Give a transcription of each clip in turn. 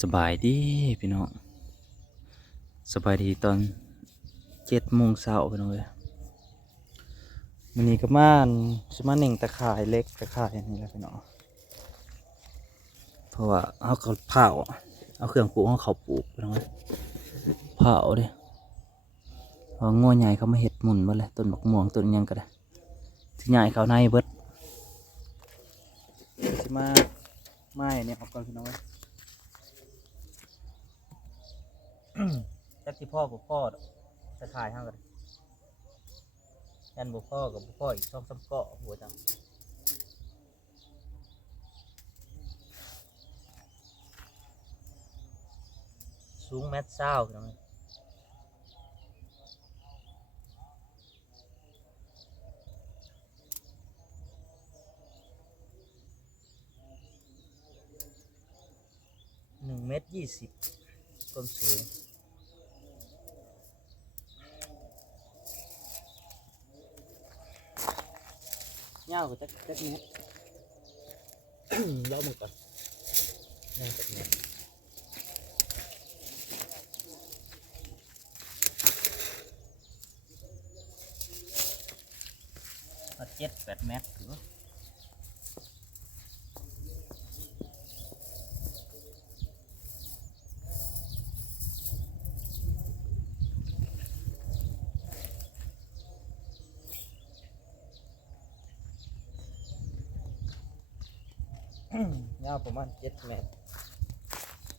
สบายดีพี่น้องสบายดีตอนเจ็ดโมงเช้าพี่น้องเลยมันนี้ก็มานสมาหนึ่งตะข่ายเล็กตะข่ายนนี้แหละพี่น้องเพราะว่าเขาเขาเผาเอาเครื่องปลูกเขาเขาปลูกพี่น้องเลยเผาเด้เพองัวใหญ่เขามาเห็ดหมุนมาเลยต้นบักม่วงต้นยังก็ได้ที่ใหญ่เขาในเบิดสิมาไม้เนี่ยเอาก่อนพี่น้องเอ้ย จักที่พ่อกับพ่อจะขายห้างกันยันบุพ่อกับบุพ่ออีกช่องซ้ำเกาะหัวจังสูงแมตรเศร้าพี่น้องหนึ่งเมตรยี่สิบ ต้นสูงเงาก็จักจักเนี้ยเล่ามาก่อนเงาจักเนี้ยเอาเจ็ดแปดเมตรถือ ยาวประมาณเจ็ดเมตร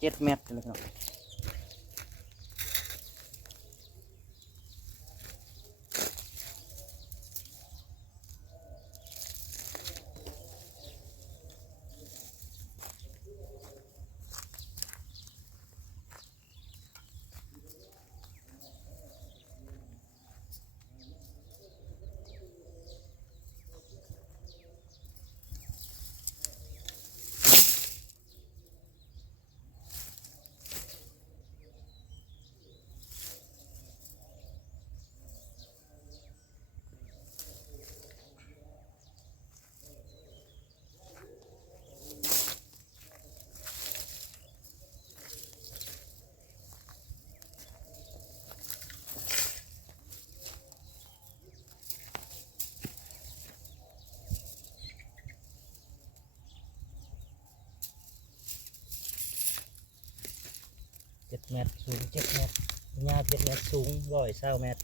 เจ็ดเมตรเลยครับ เมตรสูงเจ็ดเมตรยาวเจ็ดเมตรสูงร้อยเศร้าเมตร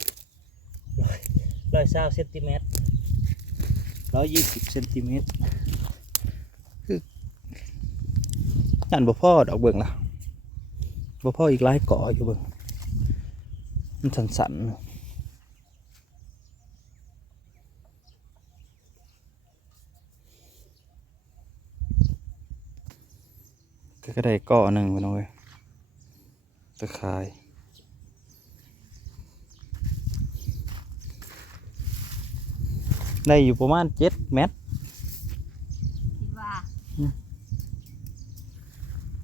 ร้อยร้อยเศร้าเซนติเมตรร้อยยี่สิบเซนติเมตรคืออันบ่พ่อดอกเบิ่งล่ะบ่พ่ออีกหลายเกาะอยู่เบิ่งมันสันๆก็ก็ได้ก้อหนึ่งไปหน่อย ตะขายได้อยู่ประมาณเจ็ดเมตรคิดว่า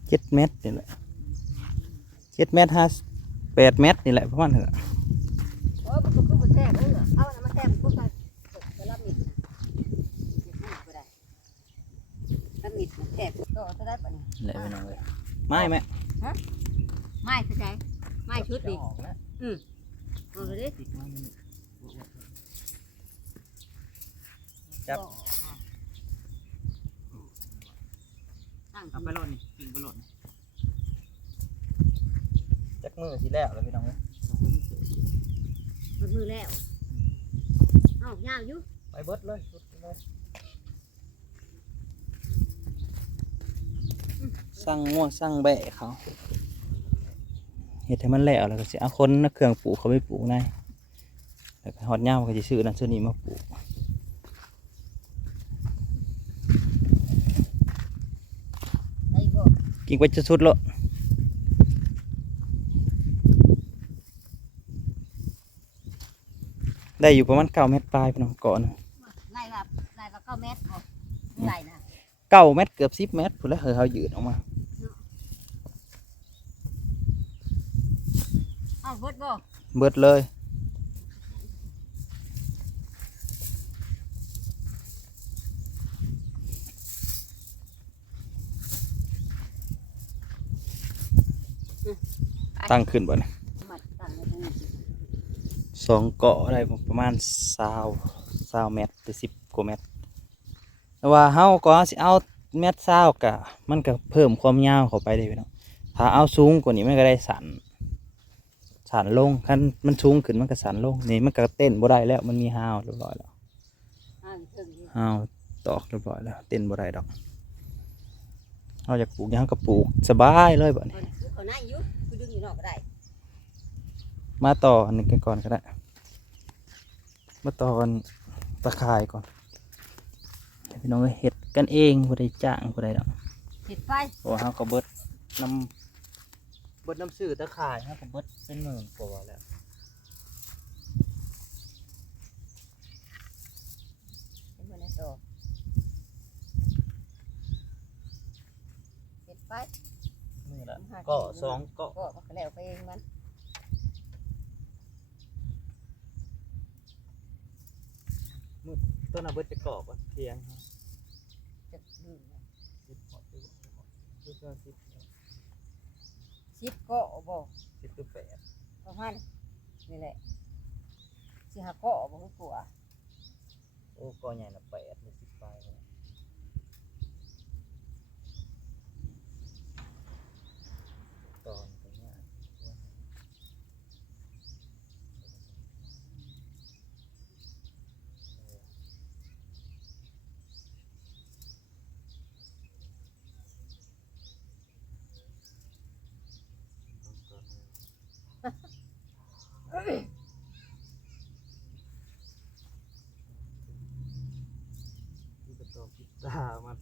เจ็ดเมตรนี่แหละเจ็ดเมตรห้าแปดเมตรนี่แหละประมาณนั้นแหละโอ้ยมันก็คือมันแทบเออเอาอันนั้นมาแทบมันก็ไปไปรับมิดนะมิดก็ได้รับมิดนะแทบก็จะได้ปะเนี่ยนี่แหละไปหน่อยไม่แม่ ไม่เข้าใจไม่ชุดดิออกแล้วเอาเลยดิติดมามันจับตั้งเอาไปโหลดนี่กิ่งไปโหลดนี่จักมือสิแล้วเลยพี่น้องเอ้ยมันมือแล้วเอ้ายาวอยู่ไปเบิดเลยสุดเลยสั่งง่วสั่งแบะเขา เห็ดให้มันแล้วแล้วก็สิเอาคนนักเครื่องปลูกเขาไปปลูกในแล้วก็ฮอดย่ามก็จะซื้อนั่นซื้อนี่มาปลูกได้บ่กิ่งไปจะสุดแล้วได้อยู่ประมาณเก้าเมตรปลายพี่น้องก่อนไล่ละไล่ละเก้าเมตรบ่ไล่นะเก้าเมตรเกือบสิบเมตรพูดแล้วเฮเขายืดออกมา เอ้าเบิดบ่เบิดเลยตั้งขึ้นบ่เนี่ยมัดตั้งไว้ตรงนี้สองเกาะอะไรประมาณสาวสาวเมตรหรือสิบกว่าเมตรแต่ว่าเฮาก็สิเอาเมตรสาวกะมันก็เพิ่มความยาวเข้าไปได้พี่น้องถ้าเอาสูงกว่านี้มันก็ได้สัน สันลงคันมันสูงขึ้นมันก็สันลงนี่มันก็เต้นบ่ได้แล้วมันมีฮาวเรียบร้อยแล้วห้างเทิงนี่ฮาวตอกเรียบร้อยแล้ว เต้นบ่ได้ดอกเราอยากปลูกหยังก็ปลูกสบายเลยบัดนี้เอาน่ะเขาหน้าอยู่คือดึงอยู่นอกก็ได้มาต่ออันนี้กันก่อนก็ได้มาต่อกันตะข่ายก่อนให้พี่น้องเอ้ยเห็ดกันเองบ่ได้จ้างบ่ได้ดอกเห็ดไฟโอ้เฮาก็เบิดน้ำ เบิดน้ำซื้อตะข่ายเฮาก็เบิดเป็นหมื่นกว่าแล้วเห็นบ่ในโตเห็ดไฟมือละก็สองก็ก็มันก็แล้วไปเองมันต้นน่ะเบิดจะกรอบอะเทียงจะลืมนะสิบพอสิบสิบสิบสิบ ชิดก็บ่สิบคือแปดประมาณนี่แหละสิหาก็บ่ฮู้ตัวโอ้ก็ใหญ่ละแปดหรือสิบปลายเลยตอนตรงเนี้ย ที่จะต่อพิซซ่ามัน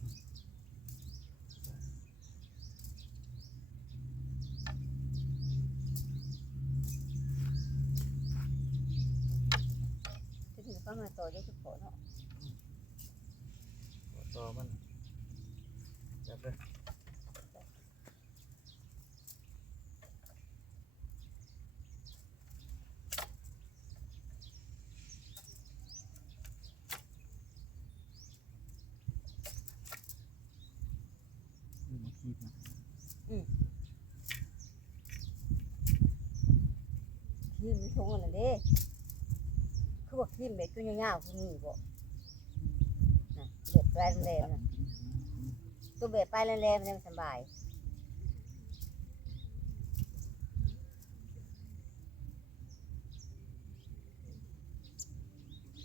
ที่ถึงก็มาต่อได้ทุกคนเนาะ ต่อมันจับเลยอืมคีบนะ ครี มมันทงอันนั้นเด้คือว่าครีมเม็ดก็ยาวๆคือมีบ่น่ะเด็ดปลายแหลมๆน่ะตัวเบ็ดปลายแหลมๆมันยังสบาย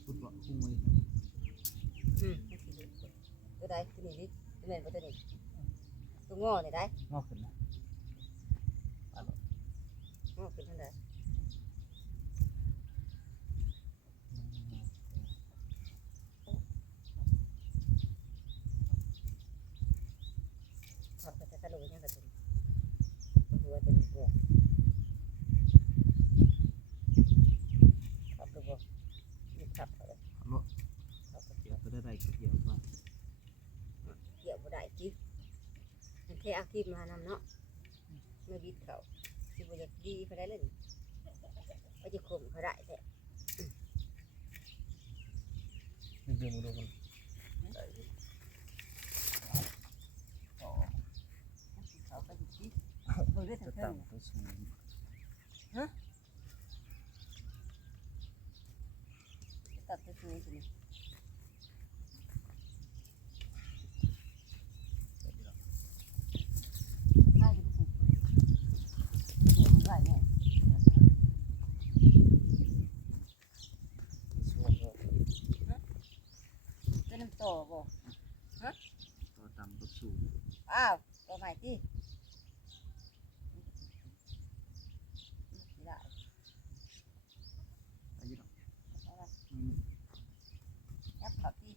พุดหลอดคุ้งไว้อืมตัวใดตัวนี้ดิตัวนี้บ่ตัวนี้ตัวงอนี่ได้งอกขึ้นนะงอขึ้นเท่าใดถอดไปจะตะลุยยังกระตุ้นหัวตัวนี้หัวขับดูบ่นี่ขับเขาเลย เอาลูก ขับ ไปเกี่ยวก็ได้ไรเกี่ยวมาเกี่ยวบ่ได้จิมันแค่เอาคลิปมานำเนาะมาบิดเขาสิบ่อยากดีเขาได้เลยนี่ว่าจะข่มเขาได้แท้ดึงดึงมาดูมันได้อยู่ต่อเขาก็สิคิดเบิ่งได้จะทั้งเทิงต่ำตัวสูงตัดตัวสูงสิได้จะไปสูงเดี๋ยวมันได้แน่ ช่วงก็ เป็นน้ำต่อบ่ ตัวต่ำตัวสูงอ้าวตัวใหม่ที่ได้อายุหรอกเอาละอืมยับเขาที่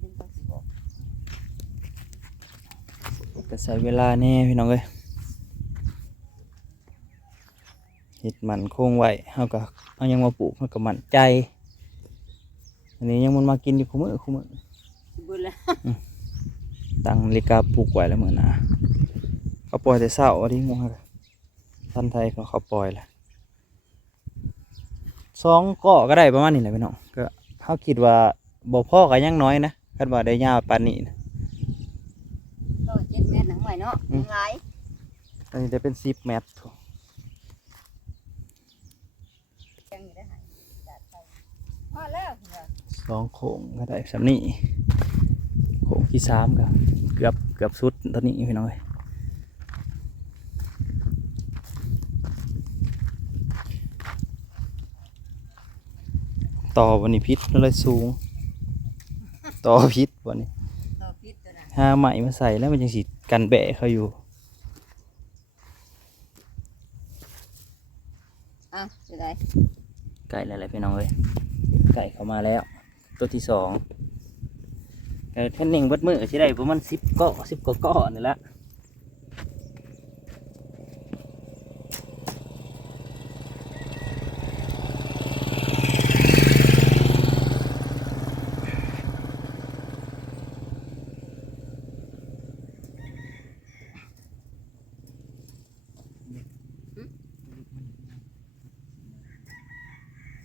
ดึงไปสิบ่ก็ใช้เวลาแน่พี่น้องเอ้ยเห็ดมันโค้งไว้เฮาก็เอายังมาปลูกเฮาก็มั่นใจ อันนี้ยังมันมากินอยู่คู่มือคู่มือสิเบิ่นแล้วตั้งนาฬิกาปลูกไว้แล้วมื้อหน้าเขาปล่อยแต่เช้าอันนี้งงฮะท่านไทยเขาเขาปล่อยแหละสองเกาะก็ได้ประมาณนี้แหละพี่น้องก็เฮาคิดว่าบ่พอก็ยังน้อยนะคันว่าได้ยาวปานนี้นะก็เจ็ดเมตรหนังใหม่เนาะยังหลายอันนี้ได้เป็นสิบเมตร ยังอยู่ได้หายจัดไปพอแล้วเหรอ สองโค้งก็ได้สำนี่โค้งที่สามก็เกือบเกือบสุดตอนนี้พี่น้องเอ้ยต่อวันนี้พิษเลยสูง ต่อพิษวันนี้ต่อพิษตัวนั้นหาใหม่มาใส่แล้วมันยังสิกันแบะเขาอยู่อะจะได้ไก่อะไรพี่น้องเอ้ยไก่เข้ามาแล้ว ตัวที่สองไก่เทนนิงเบิดมือที่ได้ประมาณสิบก้อสิบกว่าก้อนี่แหละ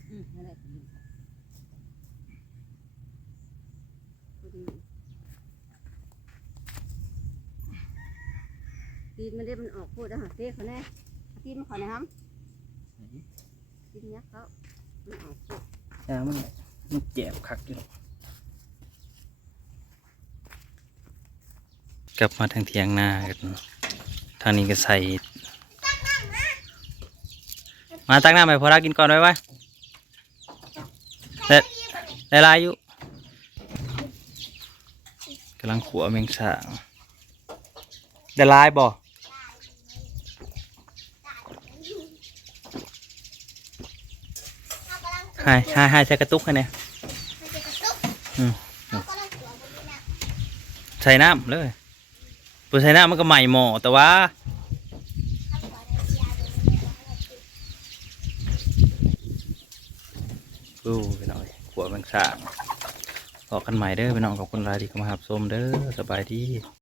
อืมนั่นแหละพอดีตีน มันได้มันออกพูดแล้วหาเต้เขาแน่เอาตีนมาขอหนะครับตีนเนี้ยเขามันออกพูดยามันมันเจ็บคักอยู่กลับมาทางเทียงนากันทางนี้ก็ใส่ มาตักน้ำไปพอรักกินก่อนไว้ไว้ได้ได้ลายอยู่กำลังขัวแมงสางได้ลายบ่ ให้ให้ให้ใส่กระตุกให้เนี่ยอืมใส่น้ำเลยปูใส่น้ำมันก็ใหม่หมอแต่ว่าอู้ไปหน่อยขัวแมงสางออกกันใหม่เด้อไปน้องขอบคุณรายที่เข้ามาหับชมเด้อสบายดี